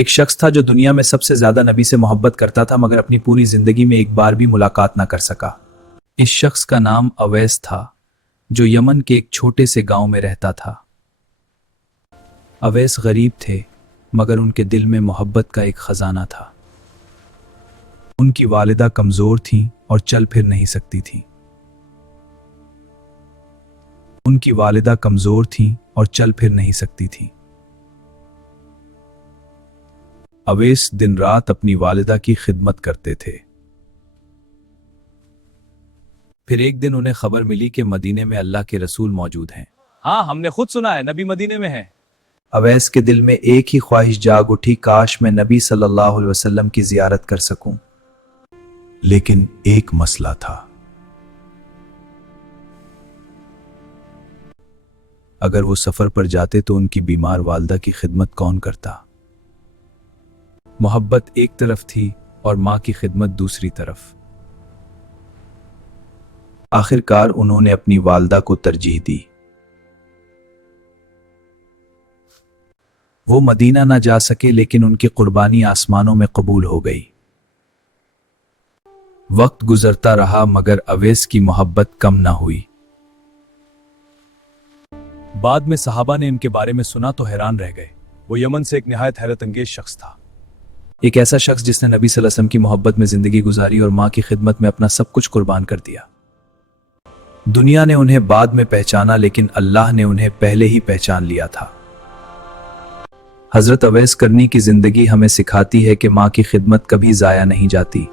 ایک شخص تھا جو دنیا میں سب سے زیادہ نبی سے محبت کرتا تھا مگر اپنی پوری زندگی میں ایک بار بھی ملاقات نہ کر سکا۔ اس شخص کا نام اویس تھا جو یمن کے ایک چھوٹے سے گاؤں میں رہتا تھا۔ اویس غریب تھے مگر ان کے دل میں محبت کا ایک خزانہ تھا۔ ان کی والدہ کمزور تھیں اور چل پھر نہیں سکتی تھیں۔ ان کی والدہ کمزور تھیں اور چل پھر نہیں سکتی تھیں۔ اویس دن رات اپنی والدہ کی خدمت کرتے تھے۔ پھر ایک دن انہیں خبر ملی کہ مدینے میں اللہ کے رسول موجود ہیں۔ ہاں، ہم نے خود سنا ہے نبی مدینے میں ہے۔ اویس کے دل میں ایک ہی خواہش جاگ اٹھی، کاش میں نبی صلی اللہ علیہ وسلم کی زیارت کر سکوں۔ لیکن ایک مسئلہ تھا۔ اگر وہ سفر پر جاتے تو ان کی بیمار والدہ کی خدمت کون کرتا؟ محبت ایک طرف تھی اور ماں کی خدمت دوسری طرف۔ آخر کار انہوں نے اپنی والدہ کو ترجیح دی۔ وہ مدینہ نہ جا سکے لیکن ان کی قربانی آسمانوں میں قبول ہو گئی۔ وقت گزرتا رہا مگر اویس کی محبت کم نہ ہوئی۔ بعد میں صحابہ نے ان کے بارے میں سنا تو حیران رہ گئے۔ وہ یمن سے ایک نہایت حیرت انگیز شخص تھا۔ ایک ایسا شخص جس نے نبی صلی اللہ علیہ وسلم کی محبت میں زندگی گزاری اور ماں کی خدمت میں اپنا سب کچھ قربان کر دیا۔ دنیا نے انہیں بعد میں پہچانا لیکن اللہ نے انہیں پہلے ہی پہچان لیا تھا۔ حضرت اویس کرنی کی زندگی ہمیں سکھاتی ہے کہ ماں کی خدمت کبھی ضائع نہیں جاتی۔